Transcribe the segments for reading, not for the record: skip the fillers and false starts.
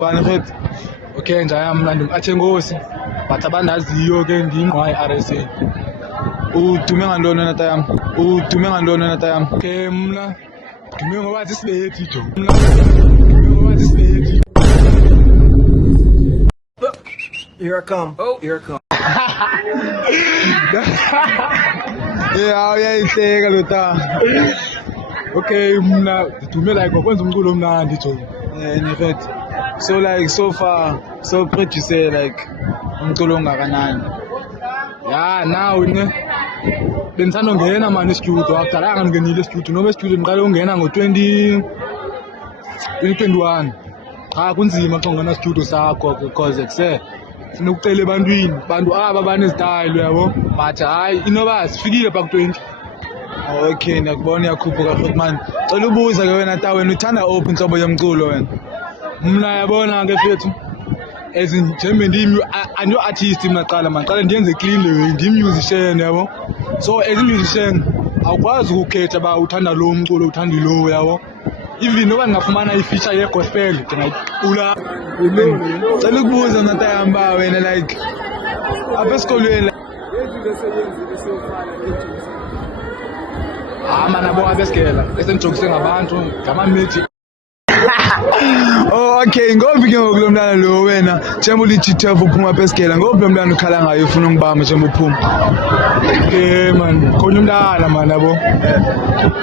Banifet. Okay nje mna ndimAthengosi but abandaziyo ke ngiyingqwayi RSA. Udume ngantoni wena tayam? Udume ngantoni wena tayam? Okay mna dume ngoba sisibethi jo. Mna dume ngoba sisibethi. Here I come. Oh, here I come. Yeah, uyayihleka lo ta. Okay mna dume like ngokwenza umculo omnandi jo. Nifet. So like so far so produce like umculo ongakanani. Yeah, now ne bengithanda ungena manje e-studio akudalanga ngingenile e-studio noma e-studio ngiqale ungena ngo-2021. Cha kunzima xa ungena e-studio sakho because kuse funa ukucela ebantwini abantu aba banezitayile yabo but hayi inoba sifikile pa ku-20. Okay ngiyakubona iyakhuphuka futhi man. Cela ubuza ke wena ta wena uthanda ophi inhlobo yomculo wena? Mna yabona ke fethu njembe andiyo-artist mnaqala maqala ndiyenze clean le ndim-musician yabo. So as a-musician awukwazi ukukhetha uba uthanda lo umculo uthanda lo yabo. Even noba ndingafumana i-feature ye-gospel ndingayicula. Cela ukubuza natayamba wena like apha esikolweni mana bo abesigela esengijokise ngabantu ngamameji. Oh okay ngophi ke ngoku lo mntana lo wena njengoba ulithi-12 uphuma apha esigela ngophi lo mntana ukhala ngayo ufuna ungibamba njengoba uphuma? Okay man khona umntana man yabo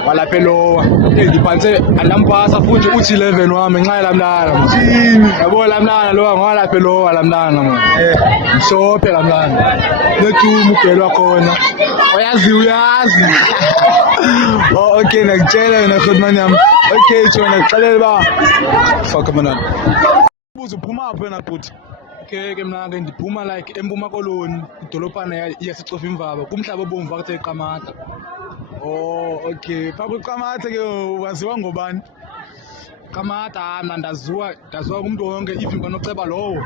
walapha elowa ngiphanse andampasa futhi uthi 11 wami ngenxa yala mntana man. Yabo la mntana lowa ngwalapha elowa la mntana man. Mhlophe la mntana nedumo ubhelwa khona uyazi. Oh okay nakutshela wena khotman yami. Okay Jona ngixelela ba fuck man. Ubuza uphuma apho wena bhuti? Okay ke mna ke ndiphuma like eMpuma Koloni idolopana yasicofa imvaba kumhlaba obomvu akuthe Qamata. Oh okay pha kuQamata ke waziwa ngobani? Qamata mna ndaziwa kumuntu wonke even kwanoceba lowo.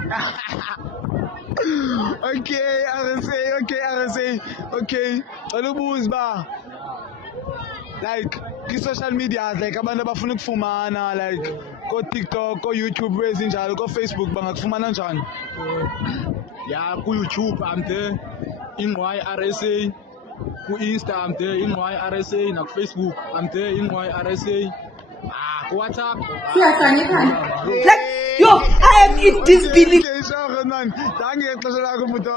Okay RSA okay cela ubuza ba like kwi-social media like abantu abafuna ukufumana like ko-TikTok ko-YouTube ezinjalo ko-Facebook bangakufumana njani? Ya ku-YouTube I'm there ingqwayi RSA, ku-Insta I'm there ingqwayi RSA, naku-Facebook I'm there ingqwayi RSA. Ku-WhatsApp Like yo, I am in disbelief. Okay, sure man. Danke ixesha lakho mfutho.